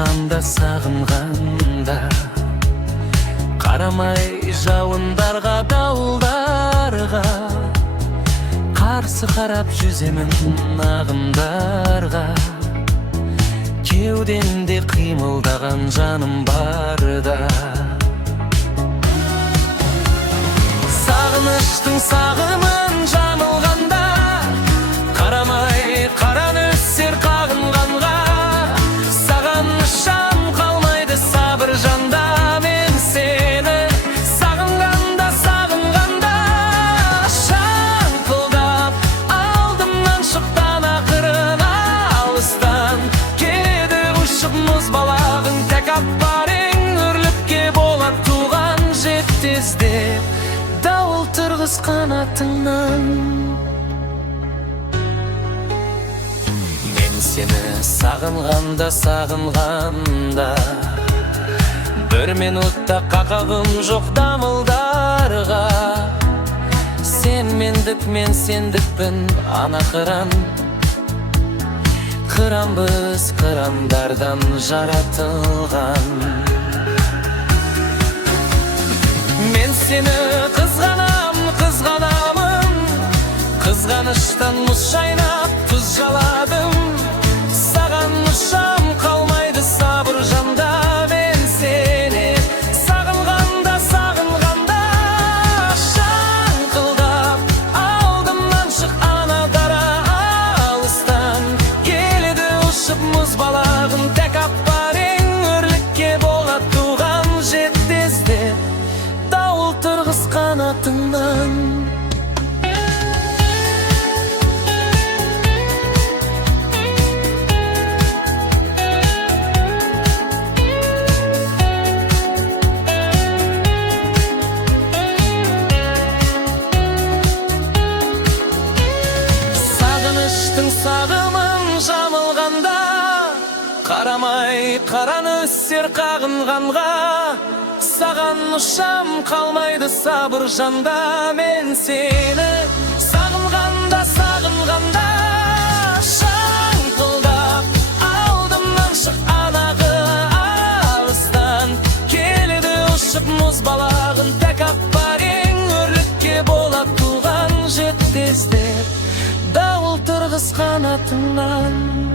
сағынғанда, сағынғанда, қарамай жауындарға, дауылдарға, қарсы қарап жүземін ағындарға. Кеудемде қимылдаған жаным барда, сағыныштың сағымын жамылғанда, қарамай қара нөсер қағынғанға, саған нышан қалмайды сабыр жанда. Мен сені сағынғанда, сағынғанда, шаңқылдап алдымнан шықтан ақырын алыстан келеді ұшып мұз балағың. Тәк аппарең үрлікке болады туған жеткіздеп, дауыл тұрғыз қанатыңнан. Мен сені сағынғанда, сағынғанда, бір минутта қақағым жоқ дамылдарға. Сен мендік, мен сендікпін, ана қыран. Қыранбыз қырандардан жаратылған. Мен сені қызғанам, қызғанамын, қызғаныштан мұз шайнап тұз жаладым. Саған ұшам қалмайды сабыр жанда. Мен сені сағынғанда, сағынғанда, шаңқылдап алдымнан шық ана дара алыстан келеді ұшып мұз балағын. Тәк аппарең үрлікке болады туған жеткіздеп, дауыл тұрғыз қанатыңнан. Сағыныштың сағымын жамылғанда, қарамай қара нөсер қағынғанға, саған ұшам қалмайды сабыр жанда. Мен сені сағынғанда, сағынғанда, шаңқылдап алдымнан шық анағы алыстан келеді ұшып мұз балағын. Тәк аппарең үрлікке болады туған жеткіздеп, дауыл тұрғыз қанатыңнан.